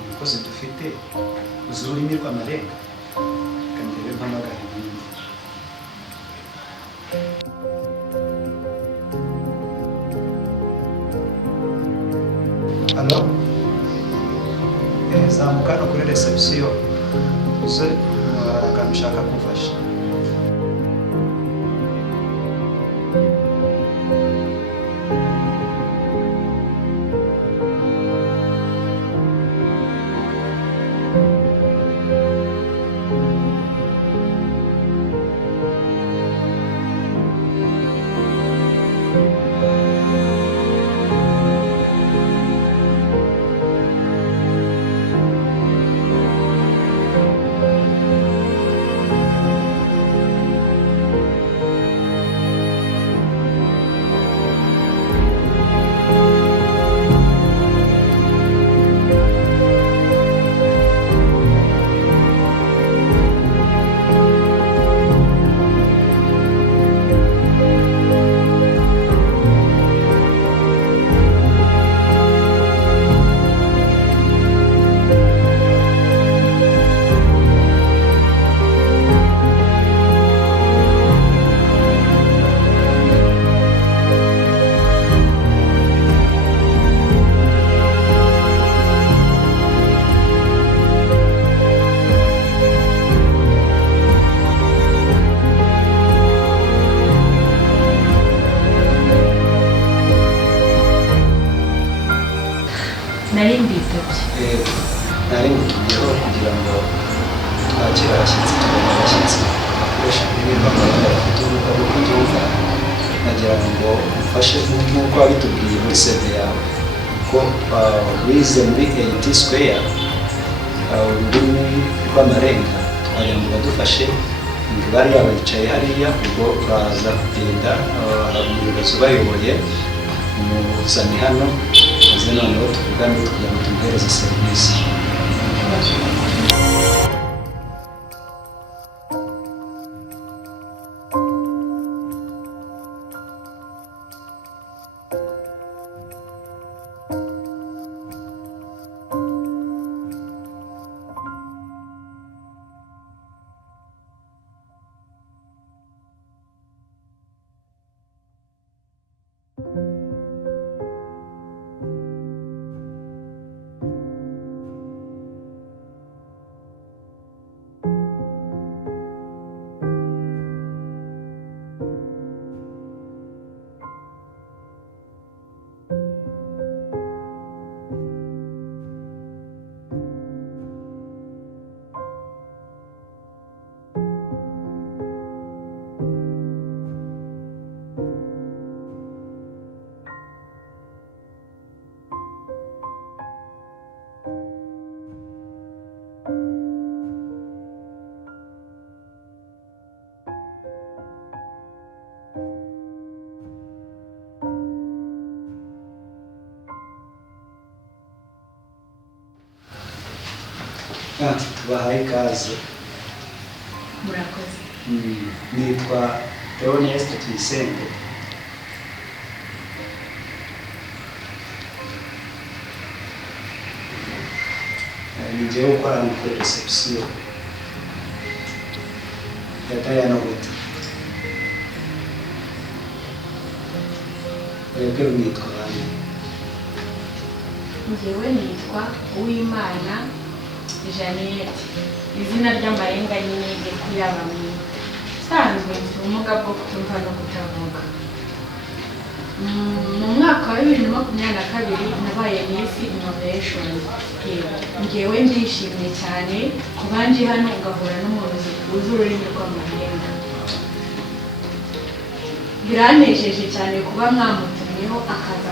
umukozi dufite uzi ururimi rw'amarenga kandi rero mpamagara ibindi. Halo? Zamuka no kuri reception uze akamushaka kumfasha. nari mbisabye nari ngutumyeho kugira ngo twakire abashyitsi, tubone abashyitsi bakoresha ibintu amarenga bafite ubumuga bwo kutumva, nagira ngo umfashe nk'uko wabitubwiye muri CV yawe ko wize muri 80 square ururimi rw'amarenga, twagira ngo badufashe bariya bicaye hariya, ubwo uraza kugenda umuyobozi ubayoboye umuzane hano maze noneho tuvugane kugira ngo tumuhereze serivisi. Tubahaye ikaze. murakoze. Nitwa Theoneste Tuyisenge. Ni njyewe ukora hano kuri reception ya Diana Hotel. Mwebwe mwitwa bande? Njyewe nitwa Uwimana Jeannette, izina ry'amarenga nyine ryo kuyabamye. Sanzwe mfite ubumuga bwo kutumva no kutavuga. Mu mwaka wa 2022 nabaye Miss Innovation. Njyewe ndishimye cyane kuba nje hano ngahura n'umuntu uzi ururimi rw'amarenga. Biranejeje cyane kuba mwamutumyeho akaza